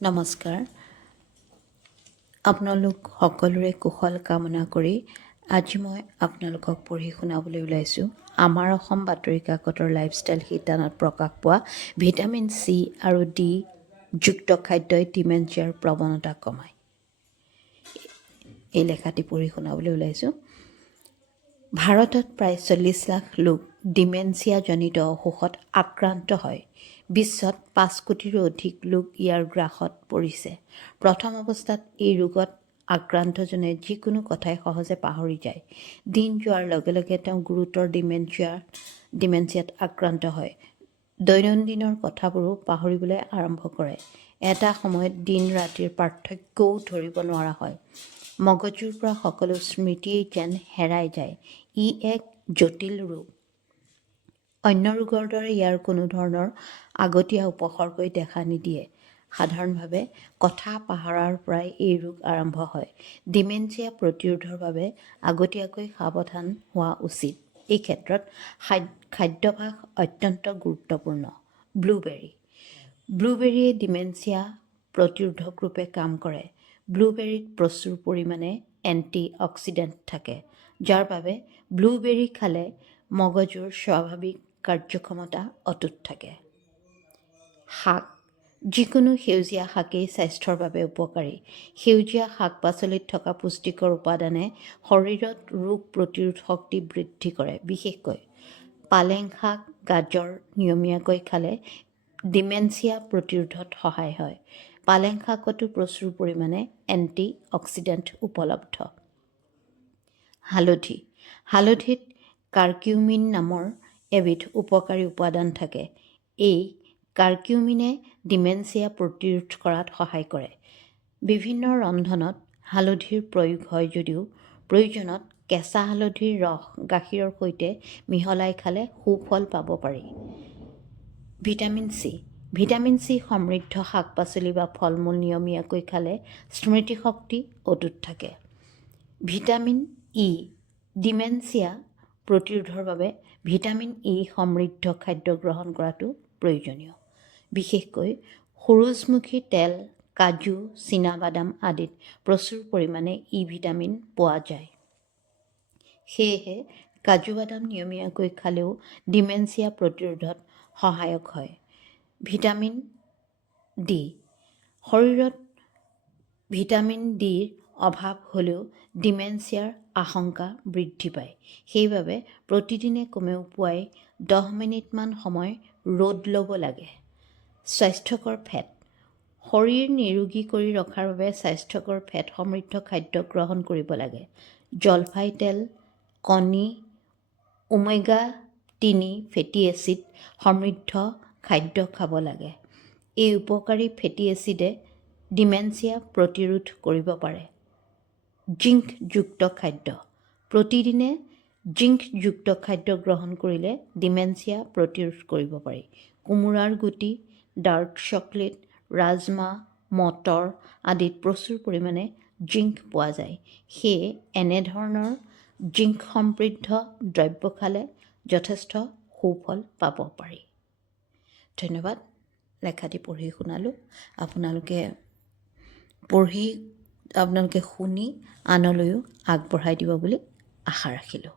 নমস্কাৰ। আপোনালোক সকলোৰে কুশল কামনা কৰি আজি মই আপোনালোকক পঢ়ি শুনাবলৈ ওলাইছোঁ আমাৰ অসম বাতৰি কাকতৰ লাইফষ্টাইল শিতানত প্ৰকাশ পোৱা ভিটামিন চি আৰু ডি যুক্ত খাদ্যই ডিমেনচিয়াৰ প্ৰৱণতা কমায়। এই লেখাটি পঢ়ি শুনাবলৈ ওলাইছোঁ। ভাৰতত প্ৰায় 40 লাখ লোক ডিমেনচিয়াজনিত অসুখত আক্ৰান্ত হয়। বিশ্বত 5 কোটিৰো অধিক লোক ইয়াৰ গ্ৰাসত পৰিছে। প্ৰথম অৱস্থাত এই ৰোগত আক্ৰান্তজনে যিকোনো কথাই সহজে পাহৰি যায়। দিন যোৱাৰ লগে লগে তেওঁ গুৰুতৰ ডিমেনচিয়াত আক্ৰান্ত হয়। দৈনন্দিনৰ কথাবোৰো পাহৰিবলৈ আৰম্ভ কৰে। এটা সময়ত দিন ৰাতিৰ পাৰ্থক্যও ধৰিব নোৱাৰা হয়। মগজুৰ পৰা সকলো স্মৃতিয়েই যেন হেৰাই যায়। ই এক জটিল ৰোগ। অন্য ৰোগৰ দৰে ইয়াৰ কোনো ধৰণৰ আগতীয়া উপসৰ্গই দেখা নিদিয়ে। সাধাৰণভাৱে কথা পাহৰাৰ পৰাই এই ৰোগ আৰম্ভ হয়। ডিমেনচিয়া প্ৰতিৰোধৰ বাবে আগতীয়াকৈ সাৱধান হোৱা উচিত। এই ক্ষেত্ৰত খাদ্যাভ্যাস অত্যন্ত গুৰুত্বপূৰ্ণ। ব্লুবেৰীয়ে ডিমেনচিয়া প্ৰতিৰোধক ৰূপে কাম কৰে। ব্লুবেৰীত প্ৰচুৰ পৰিমাণে এণ্টি অক্সিডেণ্ট থাকে, যাৰ বাবে ব্লুবেৰী খালে মগজুৰ স্বাভাৱিক কাৰ্যক্ষমতা অটুট থাকে। শাক। যিকোনো সেউজীয়া শাকেই স্বাস্থ্যৰ বাবে উপকাৰী। সেউজীয়া শাক পাচলিত থকা পুষ্টিকৰ উপাদানে শৰীৰত ৰোগ প্ৰতিৰোধ শক্তি বৃদ্ধি কৰে। বিশেষকৈ পালেং শাক, গাজৰ নিয়মীয়াকৈ খালে ডিমেনচিয়া প্ৰতিৰোধত সহায় হয়। পালেং শাকতো প্ৰচুৰ পৰিমাণে এণ্টি অক্সিডেণ্ট উপলব্ধ। হালধিত কাৰ্কিউমিন নামৰ এবিধ উপকাৰী উপাদান থাকে। এই কাৰ্কিউমিনে ডিমেনচিয়া প্ৰতিৰোধ কৰাত সহায় কৰে। বিভিন্ন ৰন্ধনত হালধিৰ প্ৰয়োগ হয় যদিও প্ৰয়োজনত কেঁচা হালধিৰ ৰস গাখীৰৰ সৈতে মিহলাই খালে সুফল পাব পাৰি। ভিটামিন চি সমৃদ্ধ শাক পাচলি বা ফল মূল নিয়মীয়াকৈ খালে স্মৃতিশক্তি অটুট থাকে। Vitamin E. ডিমেনচিয়া প্ৰতিৰোধৰ বাবে ভিটামিন ই সমৃদ্ধ খাদ্য গ্ৰহণ কৰাটো প্ৰয়োজনীয়। বিশেষকৈ সূৰুযমুখী তেল, কাজু, চীনাবাদাম আদিত প্ৰচুৰ পৰিমাণে ই ভিটামিন পোৱা যায়। সেয়েহে কাজু বাদাম নিয়মীয়াকৈ খালেও ডিমেনচিয়া প্ৰতিৰোধত সহায়ক হয়। Vitamin D. শৰীৰত ভিটামিন ডিৰ অভাৱ হ'লেও ডিমেনচিয়াৰ আশংকা বৃদ্ধি পায়। সেইবাবে প্ৰতিদিনে কমেও পুৱাই 10 মিনিটমান সময় ৰ'দ ল'ব লাগে। স্বাস্থ্যকৰ ফেট। শৰীৰ নিৰোগী কৰি ৰখাৰ বাবে স্বাস্থ্যকৰ ফেট সমৃদ্ধ খাদ্য গ্ৰহণ কৰিব লাগে। জলফাই তেল, কণী, ওমেগা-3 ফেটি এচিড সমৃদ্ধ খাদ্য খাব লাগে। এই উপকাৰী ফেটি এচিডে ডিমেনচিয়া প্ৰতিৰোধ কৰিব পাৰে। জিংকযুক্ত খাদ্য। প্ৰতিদিনে জিংকযুক্ত খাদ্য গ্ৰহণ কৰিলে ডিমেনচিয়া প্ৰতিৰোধ কৰিব পাৰি। কোমোৰাৰ গুটি, ডাৰ্ক চকলেট, ৰাজমাহ, মটৰ আদিত প্ৰচুৰ পৰিমাণে জিংক পোৱা যায়। সেয়ে এনেধৰণৰ জিংক সমৃদ্ধ দ্ৰব্য খালে যথেষ্ট সুফল পাব পাৰি। ধন্যবাদ। লেখাটি পঢ়ি শুনালোঁ। আপোনালোকে শুনি আনলৈও আগবঢ়াই দিব বুলি আশা ৰাখিলোঁ।